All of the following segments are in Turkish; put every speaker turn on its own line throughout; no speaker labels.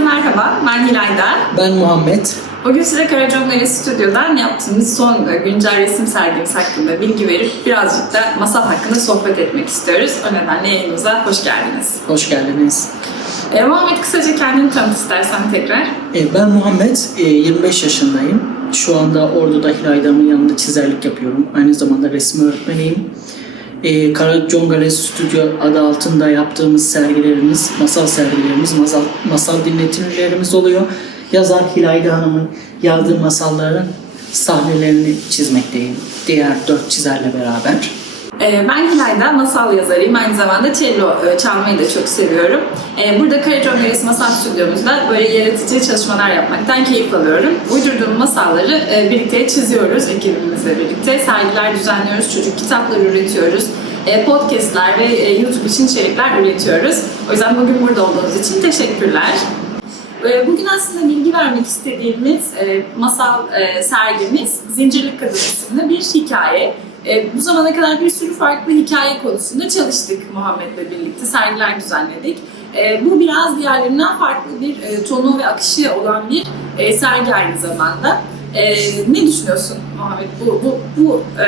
merhaba, ben Hilayda.
Ben Muhammed.
Bugün size Karaconları Stüdyo'dan yaptığımız son güncel resim sergimiz hakkında bilgi verip birazcık da masal hakkında sohbet etmek istiyoruz. O nedenle yayınımıza hoş geldiniz.
Hoş geldiniz.
E, Muhammed kısaca kendini tanıt istersen tekrar.
E, Ben Muhammed, e, 25 yaşındayım. Şu anda Ordu'da Hilayda'mın yanında çizerlik yapıyorum. Aynı zamanda resim öğretmeniyim. E, Karacongale Stüdyo adı altında yaptığımız sergilerimiz, masal sergilerimiz, masal, masal dinletimlerimiz oluyor. Yazar Hilayda Hanım'ın yazdığı masalların sahnelerini çizmekteyim. Diğer dört çizerle beraber.
E, Ben Hilayda, masal yazarıyım. Aynı zamanda cello e, çalmayı da çok seviyorum. E, Burada Karaconları Masal Stüdyomuzda böyle yaratıcı çalışmalar yapmaktan keyif alıyorum. Uydurduğum masalları e, birlikte çiziyoruz ekibimizle birlikte. Sergiler düzenliyoruz, çocuk kitapları üretiyoruz. E, Podcastler ve YouTube için içerikler üretiyoruz. O yüzden bugün burada olduğunuz için teşekkürler. Bugün aslında bilgi vermek istediğimiz masal sergimiz Zincirli Kadın isimli bir hikaye. E, bu zamana kadar bir sürü farklı hikaye konusunda çalıştık Muhammed'le birlikte, sergiler düzenledik. E, bu biraz diğerlerinden farklı bir e, tonu ve akışı olan bir e, sergi aynı zamanda. E, ne düşünüyorsun Muhammed? Bu, bu, bu e,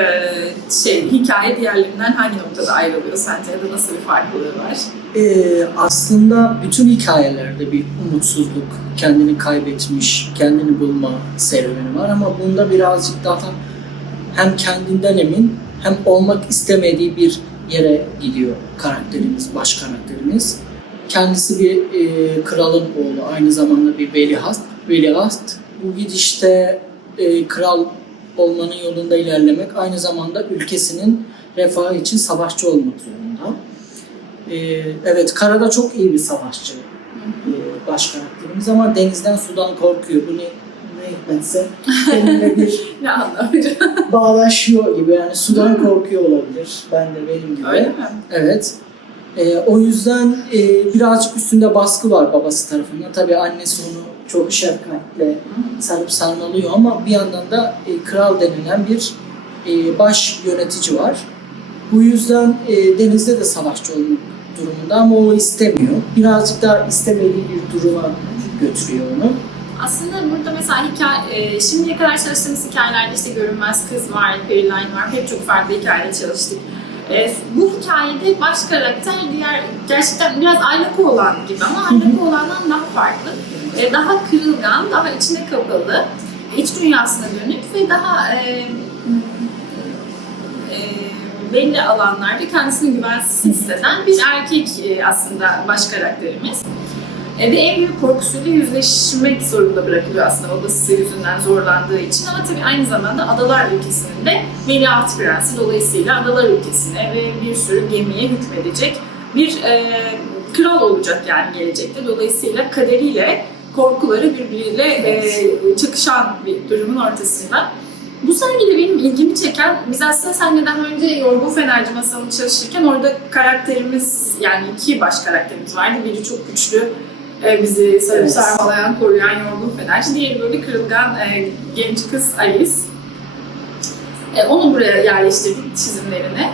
şey hikaye diğerlerinden hangi noktada ayrılıyor sence ya da nasıl bir farklılığı var?
Ee, aslında bütün hikayelerde bir umutsuzluk, kendini kaybetmiş, kendini bulma serüveni var ama bunda birazcık daha hem kendinden emin hem olmak istemediği bir yere gidiyor karakterimiz, baş karakterimiz. Kendisi bir e, kralın oğlu, aynı zamanda bir veliaht. veliaht. Bu gidişte e, kral olmanın yolunda ilerlemek, aynı zamanda ülkesinin refahı için savaşçı olmak zorunda. Ee, evet, karada çok iyi bir savaşçı ee, baş karakterimiz ama denizden sudan korkuyor. Bu ne, hikmetse benimle bir
Ne anlamı?
bağdaşıyor gibi. Yani sudan korkuyor olabilir. Ben de benim gibi.
Öyle mi?
Evet. Ee, o yüzden e, birazcık üstünde baskı var babası tarafından. Tabii annesi onu çok şefkatle sarıp sarmalıyor ama bir yandan da e, kral denilen bir e, baş yönetici var. Bu yüzden e, denizde de savaşçı olmak durumunda ama o istemiyor. Birazcık daha istemediği bir duruma götürüyor onu.
Aslında burada mesela hikaye, e, şimdiye kadar çalıştığımız hikayelerde işte Görünmez Kız var, Periline var, pek çok farklı hikayede çalıştık. E, bu hikayede baş karakter diğer, gerçekten biraz aylak olan gibi ama aylak olandan daha farklı. E, daha kırılgan, daha içine kapalı, iç dünyasına dönük ve daha e, e, belli alanlarda kendisini güvensiz hisseden bir erkek e, aslında baş karakterimiz. E, ve en büyük korkusuyla yüzleşmek zorunda bırakılıyor aslında babası yüzünden zorlandığı için ama tabii aynı zamanda Adalar ülkesinin de veliaht prensi dolayısıyla Adalar ülkesine ve bir sürü gemiye hükmedecek bir e, kral olacak yani gelecekte. Dolayısıyla kaderiyle korkuları birbiriyle e, çakışan bir durumun ortasında. Bu sergide benim ilgimi çeken, biz aslında seninle daha önce Yorgun Fenerci masalını çalışırken orada karakterimiz, yani iki baş karakterimiz vardı. Biri çok güçlü, e, bizi sarıp
Evet.
sarmalayan, koruyan Yorgun Fenerci. Diğeri böyle kırılgan e, genç kız Alice. E, onu buraya yerleştirdik çizimlerini.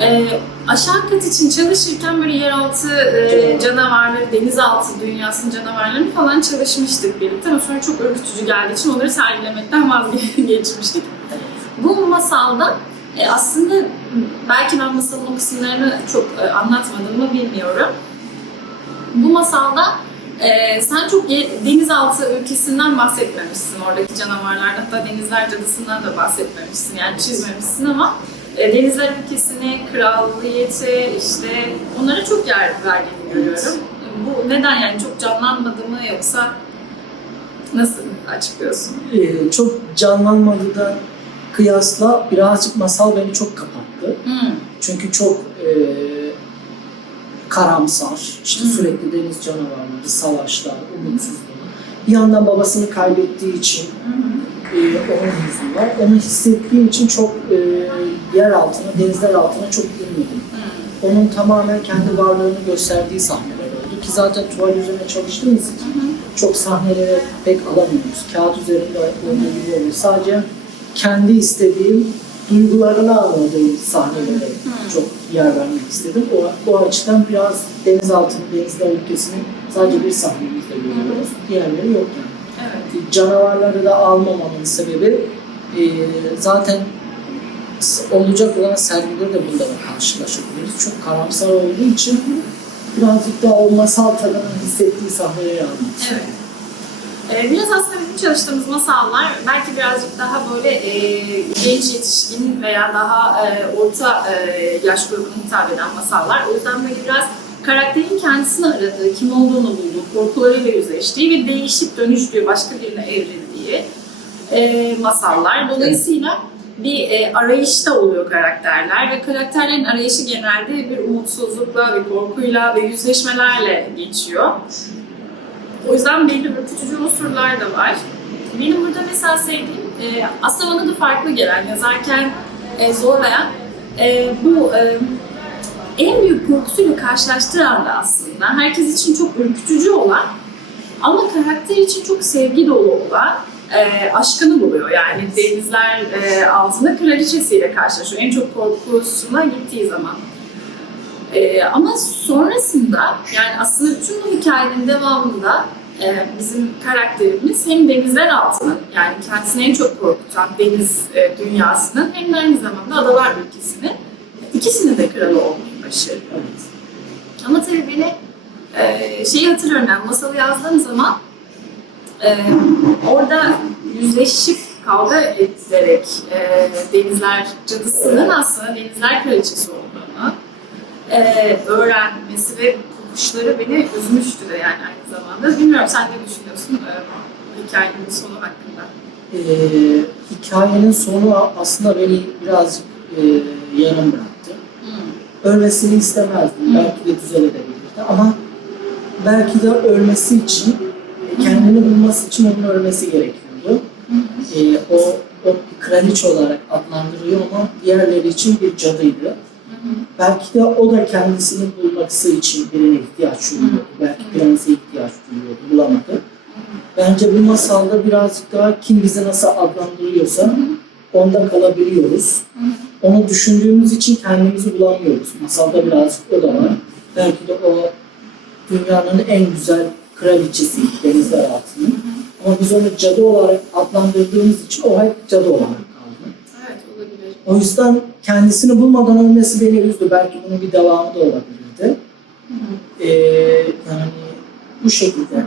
E, aşağı kat için çalışırken böyle yeraltı e, canavarları, denizaltı dünyasının canavarlarını falan çalışmıştık birlikte ama sonra çok ürkütücü geldiği için onları sergilemekten vazgeçmiştik. Bu masalda e, aslında belki ben masalın o kısımlarını çok e, anlatmadım mı bilmiyorum. Bu masalda e, sen çok denizaltı ülkesinden bahsetmemişsin oradaki canavarlardan hatta denizler cadısından da bahsetmemişsin yani çizmemişsin ama e, denizler ülkesine, kraliyete işte onlara çok yer verdiğini görüyorum. Bu neden yani çok canlanmadı mı yoksa nasıl açıklıyorsun?
Ee, çok canlanmadığından kıyasla birazcık masal beni çok kapattı.
Hmm.
Çünkü çok karamsar, işte
Hmm.
sürekli deniz canavarları, savaşlar, umutsuzluğu. Bir yandan babasını kaybettiği için
hı.
e, onun hüznü var. Onu hissettiğim için çok e, yer altına, denizler altına çok inmedim.
Hmm.
Onun tamamen kendi varlığını gösterdiği sahneler oldu. Ki zaten tuval üzerine çalıştığımız için
hı.
çok sahnelere pek alamıyoruz. Kağıt üzerinde olduğu gibi oluyor. Sadece kendi istediğim, duygularını anladığım sahnelere çok yer vermek istedim. O, o açıdan biraz denizaltının, denizler ülkesinin Sadece bir sahnemizde görüyoruz. Diğerleri yok yani.
Evet.
Canavarları da almamamın sebebi e, zaten olacak olan sergileri de bunda da karşılaşabiliriz. Çok karamsar olduğu için birazcık daha o masal tadını hissettiği sahneye almak.
Evet. Ee, biraz aslında bizim çalıştığımız masallar belki birazcık daha böyle e, genç yetişkin veya daha e, orta e, yaş grubuna hitap eden masallar. O yüzden böyle biraz karakterin kendisini aradığı, kim olduğunu bulduğu, korkularıyla yüzleştiği ve değişip dönüştüğü, başka birine evrildiği e, masallar. Dolayısıyla bir e, arayışta oluyor karakterler ve karakterlerin arayışı genelde bir umutsuzlukla, bir korkuyla ve yüzleşmelerle geçiyor. O yüzden belli ürkütücü unsurlar da var. Benim burada mesela sevdiğim, e, aslında bana da farklı gelen, yazarken e, zorlayan, e, bu e, en büyük korkusuyla karşılaştığı anda aslında herkes için çok ürkütücü olan ama karakter için çok sevgi dolu olan e, aşkını buluyor. Yani denizler e, altında kraliçesiyle karşılaşıyor. En çok korkusuna gittiği zaman. Ee, ama sonrasında yani aslında bütün bu hikayenin devamında e, bizim karakterimiz hem denizler altının yani kendisini en çok korkutan deniz e, dünyasının hem de aynı zamanda adalar ülkesinin ikisinin de kralı olmayı başarıyor.
Evet.
Ama tabii beni e, şeyi hatırlıyorum ben masalı yazdığım zaman e, orada yüzleşip kavga ederek e, denizler cadısının aslında denizler kraliçesi olduğunu e, öğrenmesi ve kuşları beni üzmüştü de yani aynı zamanda. Bilmiyorum sen ne düşünüyorsun e, hikayenin sonu hakkında?
Ee, hikayenin sonu aslında beni birazcık e, yarım bıraktı. Ölmesini istemezdim.
Hı.
Belki de düzelebilirdi ama belki de ölmesi için, kendini bulması için onun ölmesi gerekiyordu. Ee, o, o bir kraliçe olarak adlandırıyor ama diğerleri için bir cadıydı. Belki de o da kendisini bulması için birine ihtiyaç duyuyordu. Belki prense ihtiyaç duyuyordu, bulamadı. Bence bu masalda birazcık daha kim bizi nasıl adlandırıyorsa onda kalabiliyoruz. Onu düşündüğümüz için kendimizi bulamıyoruz. Masalda birazcık o da var. Belki de o dünyanın en güzel kraliçesi denizler altının. Ama biz onu cadı olarak adlandırdığımız için o hep cadı olarak kaldı.
Evet olabilir.
O yüzden kendisini bulmadan ölmesi beni üzdü. Belki bunun bir devamı da olabilirdi. Ee, yani bu şekilde.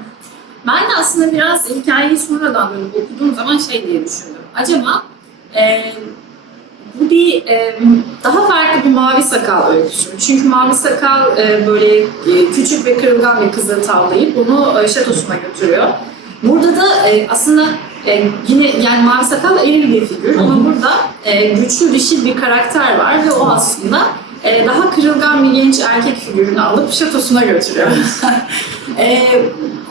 Ben de aslında biraz hikayeyi sonradan böyle okuduğum zaman şey diye düşündüm. Acaba e, bu bir e, daha farklı bir mavi sakal öyküsü. Çünkü mavi sakal e, böyle e, küçük ve kırılgan bir kızı tavlayıp bunu e, şatosuna götürüyor. Burada da e, aslında e, yine yani mavi sakal eril bir figür ama burada e, güçlü dişil bir karakter var ve o aslında e, daha kırılgan bir genç erkek figürünü alıp şatosuna götürüyor. e,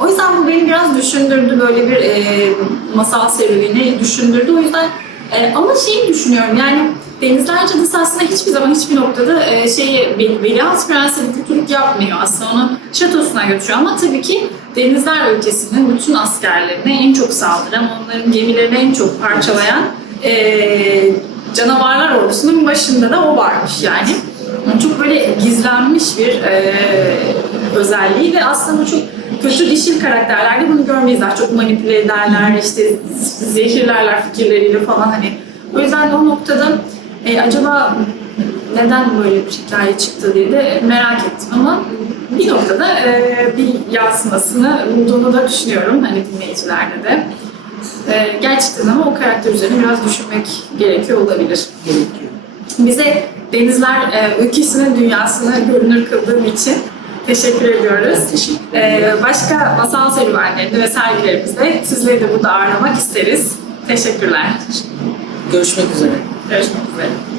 o yüzden bu beni biraz düşündürdü böyle bir e, masal serüveni düşündürdü. O yüzden e, ama şeyi düşünüyorum yani Denizler Cadısı aslında hiçbir zaman hiçbir noktada e, şeyi Vel- Veliaht Prens'e bir kötülük yapmıyor. Aslında onu şatosuna götürüyor ama tabii ki Denizler ülkesinin bütün askerlerine en çok saldıran, onların gemilerini en çok parçalayan e, canavarlar ordusunun başında da o varmış yani. Çok böyle gizlenmiş bir e, özelliği ve aslında çok kötü dişil karakterlerde bunu görmeyiz. Daha çok manipüle ederler, işte zehirlerler fikirleriyle falan hani. O yüzden de o noktada e, acaba neden böyle bir hikaye çıktı diye de merak ettim ama bir noktada e, bir yansımasını bulduğunu da düşünüyorum hani dinleyicilerde de. E, gerçekten ama o karakter üzerine biraz düşünmek gerekiyor olabilir.
Gerekiyor.
Bize denizler e, ülkesinin dünyasını görünür kıldığın için teşekkür ediyoruz.
Teşekkür.
E, başka masal serüvenlerinde ve sergilerimizde sizleri de burada ağırlamak isteriz. Teşekkürler.
Görüşmek üzere.
Görüşmek üzere.